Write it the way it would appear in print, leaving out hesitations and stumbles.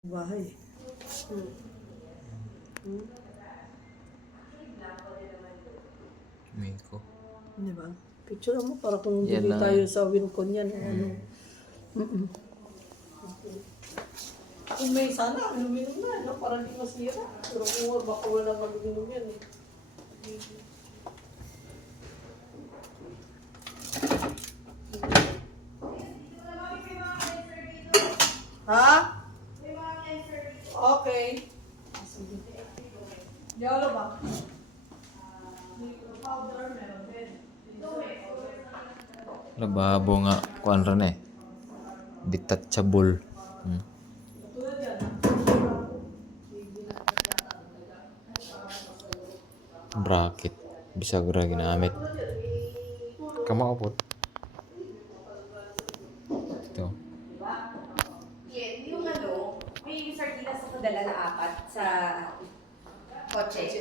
Bahay. Miko. Di ba? Picture mo para kung Yan hindi lang. tayo sa Wincon yan. Ano. Kung may sana, inuminom na. No? Para hindi masira. Pero kung baka wala mag-inom yan. Eh. Ha? Okay. Diolo ba? Lababo nga. Kuan rin eh. Detachable. Bracket. Bisa gura ginamit. Kamaupot. Ito. Yung may sardinas ako dala na 4 sa kotse.